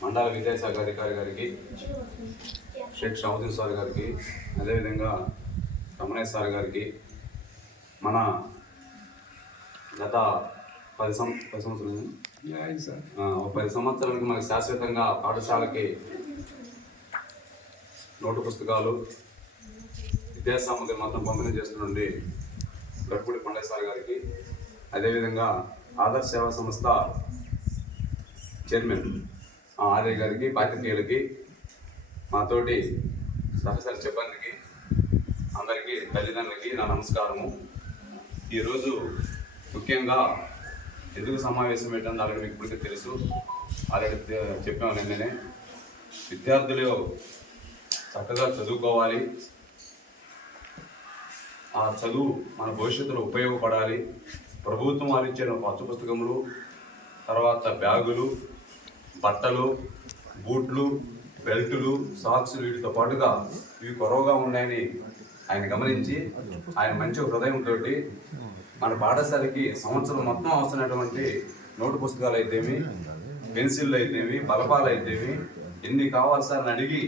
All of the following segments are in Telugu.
మండల విద్యాశాఖ అధికారి గారికి షేక్ షావుద్దీన్ సార్ గారికి అదేవిధంగా రమణయ్య సార్ గారికి మన గత పది సం పది సంవత్సరాలు పది సంవత్సరాలకి మనకి శాశ్వతంగా పాఠశాలకి నోటు పుస్తకాలు విద్యా సామగ్రి మొత్తం పంపిణీ చేస్తున్నండి గడ్పూడి కొండయ్య సార్ గారికి అదేవిధంగా ఆదర్శ సేవా సంస్థ చైర్మన్ ఆర్య గారికి పాత్రికేయులకి మాతోటి సహచర సిబ్బందికి అందరికీ తల్లిదండ్రులకి నా నమస్కారము. ఈరోజు ముఖ్యంగా ఎందుకు సమావేశం పెట్టాను ఆల్రెడీ మీకు ఇప్పటికే తెలుసు. ఆల్రెడీ తె- చెప్పాను నిన్ననే. విద్యార్థులు చక్కగా చదువుకోవాలి. ఆ చదువు మన భవిష్యత్తులో ఉపయోగపడాలి. ప్రభుత్వం వారు ఇచ్చిన పుస్తకములు తర్వాత బ్యాగులు బట్టలు బూట్లు బెల్టులు సాక్స్లు వీటితో పాటుగా ఇవి కొరవగా ఉన్నాయని ఆయన గమనించి ఆయన మంచి హృదయంతో మన పాఠశాలకి సంవత్సరం మొత్తం అవసరమైనటువంటి నోటు పుస్తకాలు అయితేమి పెన్సిళ్ళు అయితేమి బలపాలు అయితేమి ఎన్ని కావాలి సార్ అని అడిగి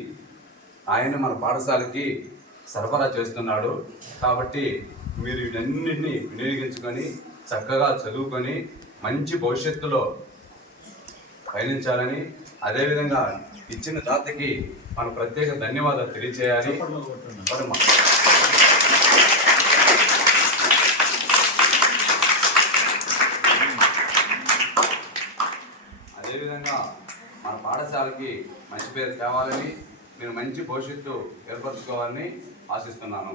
ఆయన మన పాఠశాలకి సరఫరా చేస్తున్నాడు. కాబట్టి మీరు వీటన్నిటిని వినియోగించుకొని చక్కగా చదువుకొని మంచి భవిష్యత్తులో పయనించాలని అదేవిధంగా ఇచ్చిన దాతకి మన ప్రత్యేక ధన్యవాదాలు తెలియచేయాలి. అదేవిధంగా మన పాఠశాలకి మంచి పేరు తేవాలని మీరు మంచి భవిష్యత్తు ఏర్పరచుకోవాలని ఆశిస్తున్నాను.